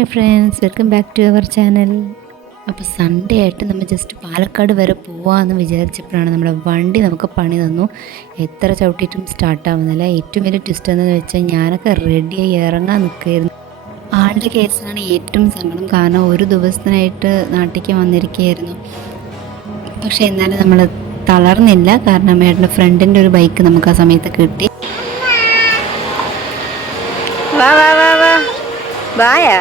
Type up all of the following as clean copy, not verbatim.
Hi friends, welcome back to our channel. അപ്പോൾ Sunday ആയിട്ട് നമ്മൾ ജസ്റ്റ് പാലക്കാട് വരെ പോവാമെന്ന് വിചാരിച്ചപ്പോഴാണ് നമ്മുടെ വണ്ടി നമുക്ക് പണി തന്നു. എത്ര ചവിട്ടിയിട്ടും സ്റ്റാർട്ടാവുന്നില്ല. ഏറ്റവും വലിയ ട്വിസ്റ്റ് എന്താണെന്ന് വെച്ചാൽ ഞാനൊക്കെ റെഡിയായി ഇറങ്ങാൻ നിൽക്കുകയായിരുന്നു. ആളുടെ കേസാണ് ഏറ്റവും സങ്കടം. കാരണം ഒരു ദിവസത്തിനായിട്ട് നാട്ടിലേക്ക് വന്നിരിക്കുകയായിരുന്നു. പക്ഷേ എന്നാലും നമ്മൾ തളർന്നില്ല. കാരണം ഏട്ടൻ്റെ ഫ്രണ്ടിൻ്റെ ഒരു ബൈക്ക് നമുക്ക് ആ സമയത്ത് കിട്ടി. വാ വാ വാ വാ വായാ.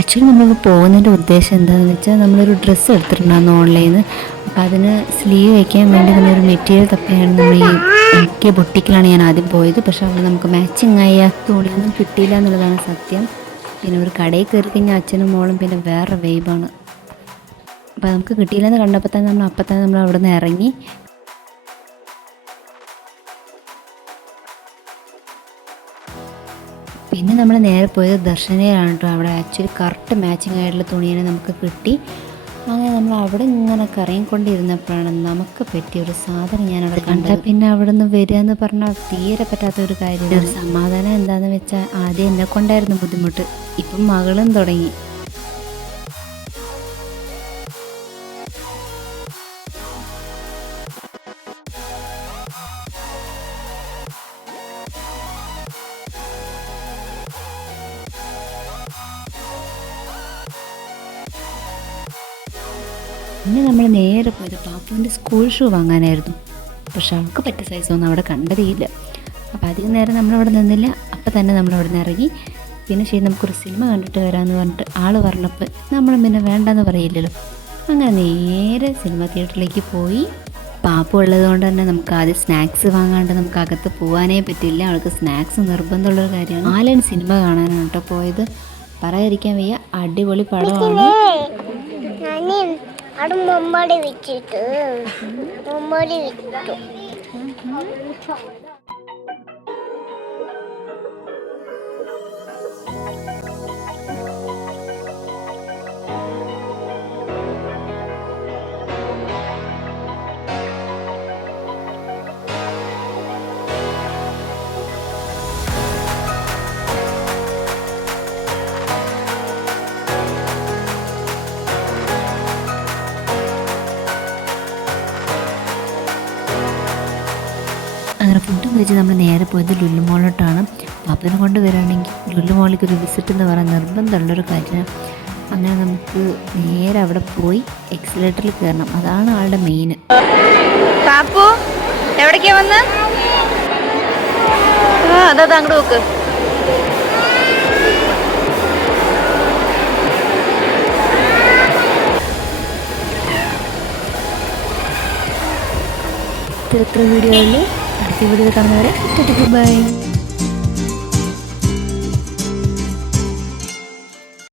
ആക്ച്വലി നമ്മൾ പോകുന്നതിൻ്റെ ഉദ്ദേശം എന്താണെന്ന് വെച്ചാൽ നമ്മളൊരു ഡ്രസ്സ് എടുത്തിട്ടുണ്ടായിരുന്നു ഓൺലൈനിൽ നിന്ന്. അപ്പോൾ അതിന് സ്ലീവ് വയ്ക്കാൻ വേണ്ടി നമ്മളൊരു മെറ്റീരിയൽ തപ്പിയാണ് നമ്മൾ ഈ എനിക്ക് ബൊട്ടിക്കിലാണ് ഞാൻ ആദ്യം പോയത്. പക്ഷേ അവിടെ നമുക്ക് മാച്ചിങ് ആയ തുണിയൊന്നും കിട്ടിയില്ല എന്നുള്ളതാണ് സത്യം. പിന്നെ ഒരു കടയിൽ കയറി കഴിഞ്ഞാൽ അച്ഛനും മോളും പിന്നെ വേറെ വൈബാണ്. അപ്പോൾ നമുക്ക് കിട്ടിയില്ലെന്ന് കണ്ടപ്പോൾ തന്നെ നമ്മൾ അവിടെ നിന്ന് ഇറങ്ങി. പിന്നെ നമ്മൾ നേരെ പോയത് ദർശനയിലാണ് കേട്ടോ. അവിടെ ആക്ച്വലി കറക്റ്റ് മാച്ചിങ് ആയിട്ടുള്ള തുണിയെ നമുക്ക് കിട്ടി. അങ്ങനെ നമ്മൾ അവിടെ ഇങ്ങനെ കറങ്ങിക്കൊണ്ടിരുന്നപ്പോഴാണ് നമുക്ക് പറ്റിയൊരു സാധനം ഞാൻ അവിടെ കണ്ടത്. പിന്നെ അവിടെ നിന്ന് വരിക എന്ന് പറഞ്ഞാൽ തീരെ പറ്റാത്തൊരു കാര്യം. ഒരു സമാധാനം എന്താണെന്ന് വെച്ചാൽ ആദ്യം എന്നെ കൊണ്ടായിരുന്നു ബുദ്ധിമുട്ട്, ഇപ്പം മകളും തുടങ്ങി. പിന്നെ നമ്മൾ നേരെ പോയത് പാപ്പുവിൻ്റെ സ്കൂൾ ഷൂ വാങ്ങാനായിരുന്നു. പക്ഷെ അവൾക്ക് പറ്റിയ സൈസൊന്നും അവിടെ കണ്ടതേയില്ല. അപ്പോൾ അധികം നേരം നമ്മളവിടെ നിന്നില്ല. അപ്പം തന്നെ നമ്മളവിടെ നിന്ന് ഇറങ്ങി. പിന്നെ ശരി നമുക്കൊരു സിനിമ കണ്ടിട്ട് വരാമെന്ന് പറഞ്ഞിട്ട് ആൾ പറഞ്ഞപ്പോൾ നമ്മൾ പിന്നെ വേണ്ടെന്ന് പറയില്ലല്ലോ. അങ്ങനെ നേരെ സിനിമ തിയേറ്ററിലേക്ക് പോയി. പാപ്പു ഉള്ളത് കൊണ്ട് തന്നെ നമുക്ക് ആദ്യം സ്നാക്സ് വാങ്ങാണ്ട് നമുക്ക് അകത്ത് പോകാനേ പറ്റില്ല. അവൾക്ക് സ്നാക്സ് നിർബന്ധമുള്ളൊരു കാര്യമാണ്. ആലൻ സിനിമ കാണാനാണ് കേട്ടോ പോയത്. പറയാതിരിക്കാൻ വയ്യ, അടിപൊളി പടമാണ്. അവിടെ മുമ്പാടി വെച്ചിട്ട് മുമ്പാടി വിട്ടു. അങ്ങനെ ഫുഡും കഴിച്ച് നമ്മൾ നേരെ പോയത് ലുലു മോളിലോട്ടാണ്. പാപ്പനെ കൊണ്ട് വരികയാണെങ്കിൽ ലുലു മോളിലേക്ക് ഒരു വിസിറ്റ് എന്ന് പറയാൻ നിർബന്ധമുള്ളൊരു കാര്യമാണ്. അങ്ങനെ നമുക്ക് നേരെ അവിടെ പോയി എക്സിലേറ്ററിൽ കയറണം. അതാണ് ആളുടെ മെയിൻ. പാപ്പു എവിടേക്കാ വന്ന്? അതാ അങ്ങോട്ട് നോക്ക്. ഇത്ര വീഡിയോയിൽ അടുത്ത വീഡിയോ കാണുന്നവരെ ബൈ.